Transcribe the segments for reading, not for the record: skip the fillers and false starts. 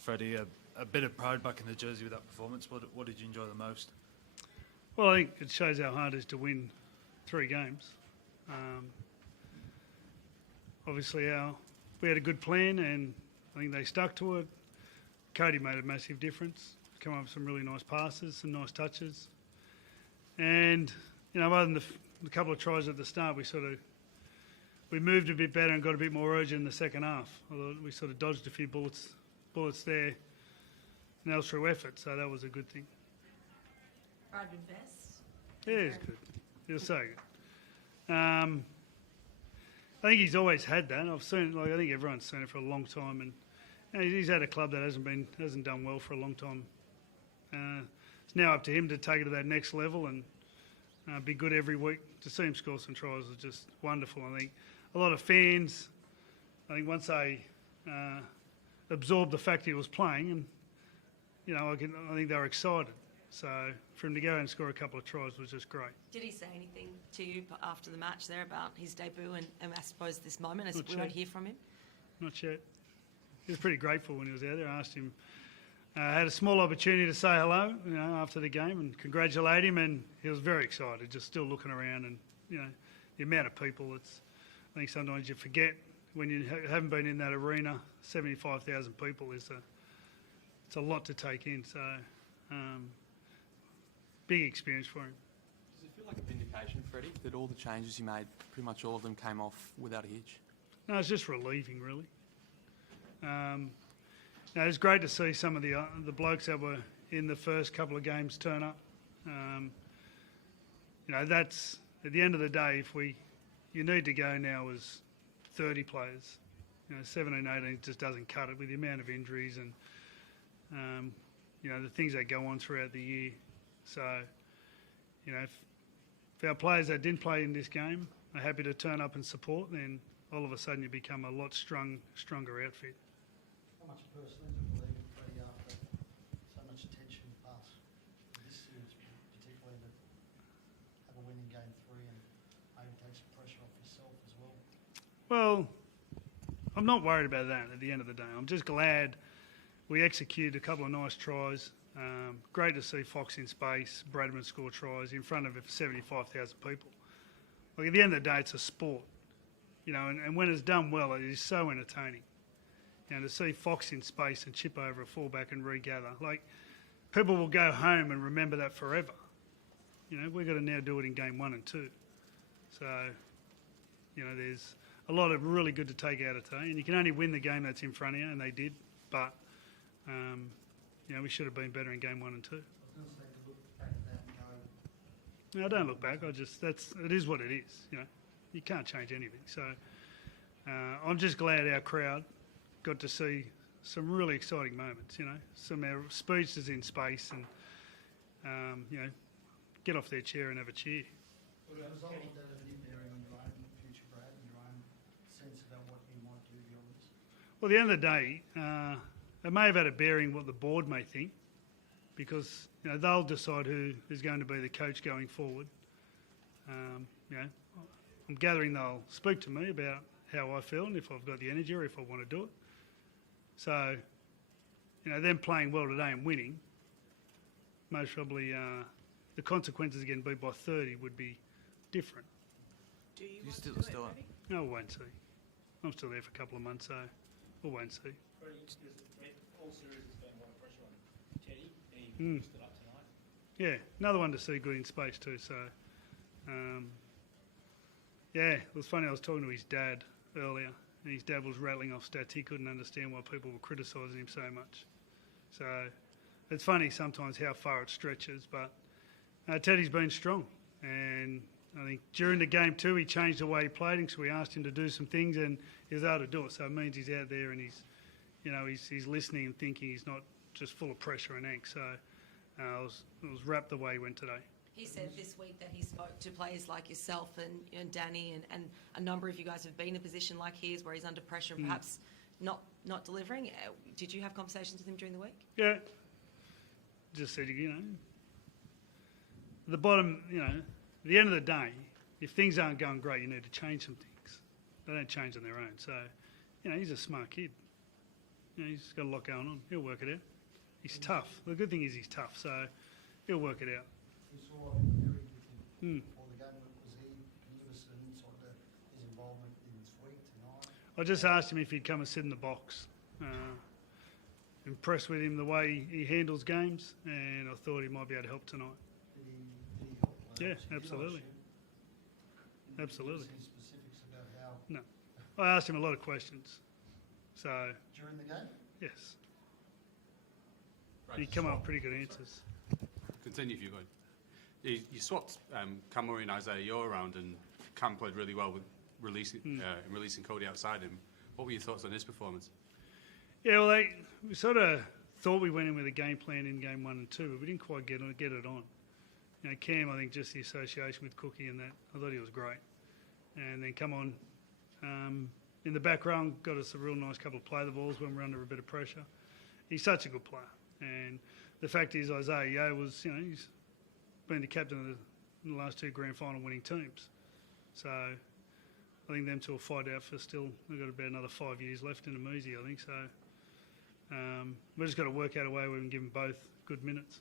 Freddie, a bit of pride back in the jersey with that performance. What did you enjoy the most? Well, I think it shows how hard it is to win 3 games. Obviously, we had a good plan, and I think they stuck to it. Cody made a massive difference. Come up with some really nice passes, some nice touches, and other than the couple of tries at the start, we moved a bit better and got a bit more urgent in the second half. Although we sort of dodged a few bullets there, and that was through effort, so that was a good thing. Bradman Best. Yeah, it's good. It was so good. I think he's always had that. I've seen, I think everyone's seen it for a long time, and he's had a club that hasn't done well for a long time. It's now up to him to take it to that next level and be good every week. To see him score some tries was just wonderful. I think a lot of fans, I think once they absorbed the fact he was playing, and I think they were excited. So for him to go and score a couple of tries was just great. Did he say anything to you after the match there about his debut and I suppose this moment as we won't hear from him? Not yet. He was pretty grateful when he was out there. I asked him, had a small opportunity to say hello, after the game and congratulate him, and he was very excited, just still looking around, and the amount of people. I think sometimes you forget when you haven't been in that arena. 75,000 people it's a lot to take in. So. Big experience for him. Does it feel like a vindication, Freddie, that all the changes you made, pretty much all of them came off without a hitch? No, it's just relieving, really. It's great to see some of the blokes that were in the first couple of games turn up. That's at the end of the day. You need to go now as 30 players. 17, 18 just doesn't cut it with the amount of injuries and the things that go on throughout the year. So, if our players that didn't play in this game are happy to turn up and support, then all of a sudden you become a lot stronger outfit. How much personally do you believe in Freddie after so much attention passed this series, particularly to have a win in game 3 and maybe take some pressure off yourself as well? Well, I'm not worried about that at the end of the day. I'm just glad we executed a couple of nice tries. Great to see Fox in space, Bradman score tries in front of 75,000 people. At the end of the day, it's a sport, and when it's done well, it is so entertaining. To see Fox in space and chip over a fullback and regather, people will go home and remember that forever. We've got to now do it in game 1 and 2. So, there's a lot of really good to take out of today, and you can only win the game that's in front of you, and they did, but we should have been better in game 1 and 2. I was going to say to look back at that and go... No, I don't look back. It is what it is. You can't change anything. So I'm just glad our crowd got to see some really exciting moments. Some of our speeches in space, and get off their chair and have a cheer. Well, does all of that have any bearing on your own future, Brad, and your own sense about what you might do beyond this? Well, at the end of the day, it may have had a bearing what the board may think, because they'll decide who is going to be the coach going forward. I'm gathering they'll speak to me about how I feel and if I've got the energy or if I want to do it. So, them playing well today and winning, most probably the consequences of getting beat by 30 would be different. Do you want still to do it, Freddie? No, we'll wait and see. I'm still there for a couple of months, so we'll wait and see. All series has been a lot of pressure on Teddy. He stood up tonight. Yeah, another one to see good in space too. So, it was funny. I was talking to his dad earlier, and his dad was rattling off stats. He couldn't understand why people were criticising him so much. So, it's funny sometimes how far it stretches. But Teddy's been strong, and I think during the game too, he changed the way he played him. So we asked him to do some things, and he was able to do it. So it means he's out there and he's listening and thinking. He's not just full of pressure and angst. So it was wrapped the way he went today. He said this week that he spoke to players like yourself and Danny and a number of you guys have been in a position like his where he's under pressure and perhaps not delivering. Did you have conversations with him during the week? Yeah. Just said, the bottom, at the end of the day, if things aren't going great, you need to change some things. They don't change on their own. So, he's a smart kid. He's got a lot going on. He'll work it out. He's tough. The good thing is he's tough, so he'll work it out. We saw him with him Hmm. before the game. Can you give us an insight to his involvement in this week, tonight? I just asked him if he'd come and sit in the box. Impressed with him the way he handles games, and I thought he might be able to help tonight. Did he help? Yeah, He did, I absolutely. assume. Absolutely. Can you give us any specifics about how, No. I asked him a lot of questions. So, during the game? yes. He come up with pretty good answers. Continue if you could. You swapped Cam Murray and Isaiah Yeo around, and Cam played really well with releasing Cody outside him. What were your thoughts on his performance? Yeah, well, we sort of thought we went in with a game plan in game 1 and 2, but we didn't quite get it on. You know, Cam, I think just the association with Cookie and that, I thought he was great. And then come on in the back row, got us a real nice couple of play the balls when we're under a bit of pressure. He's such a good player. And the fact is, Isaiah Yeo was, he's been the captain of the last 2 grand final winning teams. So I think them two will fight out for still, they've got about another 5 years left in the Moosey, I think. So we've just got to work out a way where we can give them both good minutes.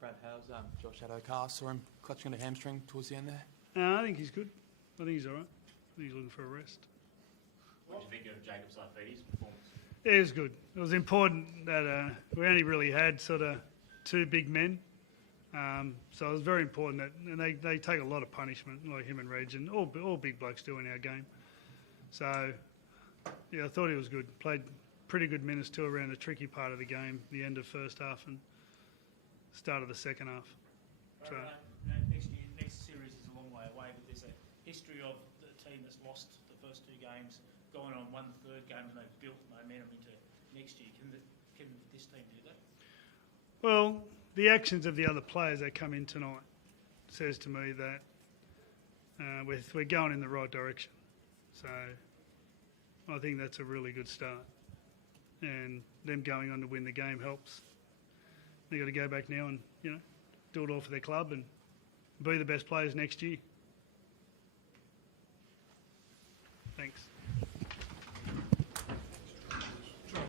Brad, how's Josh Addo-Carr? Saw him clutching at a hamstring towards the end there. I think he's good. I think he's all right. I think he's looking for a rest. What do you think of Jacob Saifiti's performance? Yeah, it was good. It was important that we only really had sort of 2 big men. So it was very important that, and they take a lot of punishment, like him and Reg, and all big blokes do in our game. So, yeah, I thought he was good. Played pretty good minutes too around the tricky part of the game, the end of first half and start of the second half. So, Next series is a long way away, but there's a history of the team that's lost the first 2 games, going on won the 3rd game, and they've built momentum into next year. Can this team do that? well, the actions of the other players that come in tonight says to me that we're going in the right direction. So I think that's a really good start. And them going on to win the game helps. They've got to go back now and, do it all for their club and be the best players next year. Thanks.